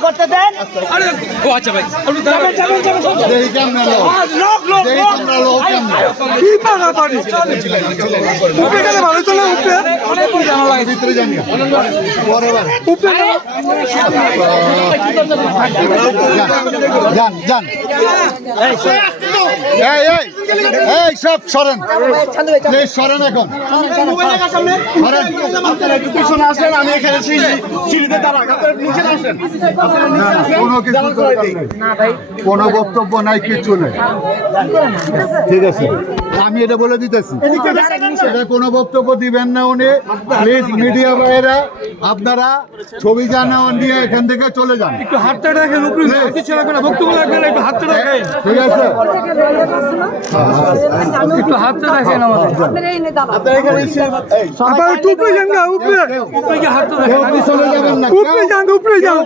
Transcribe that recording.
করতে দেন। সব সরেন সরেন এখন পিছনে আসেন আমি এখানে সিঁড়িতে দাঁড়ান কোনো বক্তব্য নাই কিছু নেই ঠিক আছে আমি এটা বলে দিতেছি এটা কোনো বক্তব্য দিবেন না উনি প্লিজ মিডিয়া ভাইয়েরা আপনারা ছবি জানা নিয়ে এখান থেকে চলে যান একটু হাতটা রাখেন উপরে কিছু রাখবেন না বক্তব্য রাখবেন একটু হাতটা রাখেন ঠিক আছে একটু হাতটা রাখেন আমাদের আপনারা এখানে আপনারা উপরে যান না উপরে উপরে গিয়ে হাতটা রাখেন চলে যাবেন না উপরে যান